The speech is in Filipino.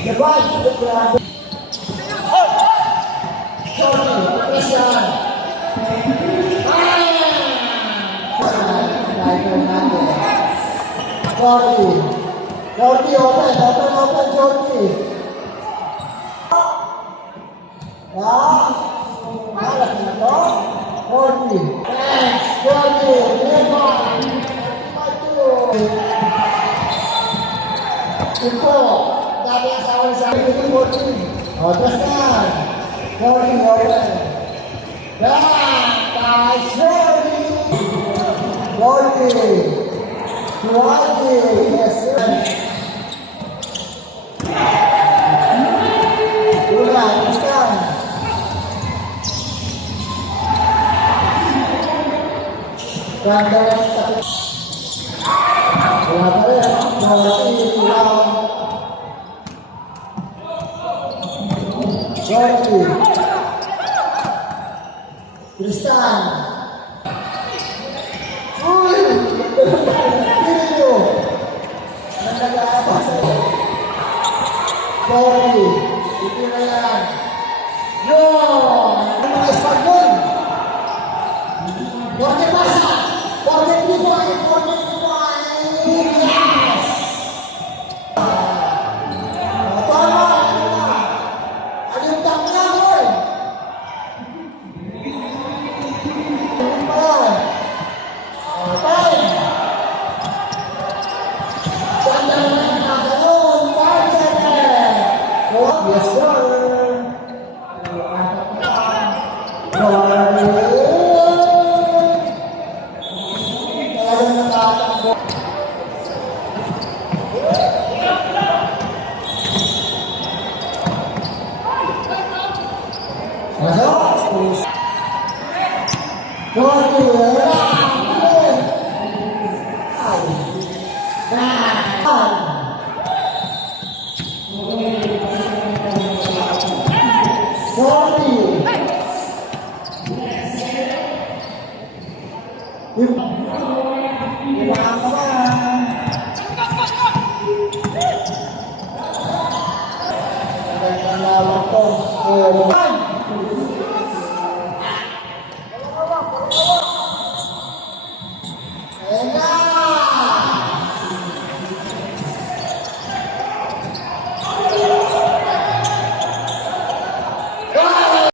Labas! Sorry, press yan. Jordi, Jordi, open, Jordi. Malas na to. Jordi. Thanks, Jordi. Ito, dati ang sawa sa akin ng Jordi. O, tres na. Jordi, open. Nice, Jordi. Jordi. Jordi, yes, sir. Ganda yang tapi wala pa rin Jordi Tristan uy video nag-aapa sa'yo Jordi ito na yan yun ang mga Espanyol Jordi pasa Jordi yes! Tama! Alintang na, boy! Time! Ganda na nakaganon! 5 seconds! Yes, sir! Masuk. Jordi, Jordi.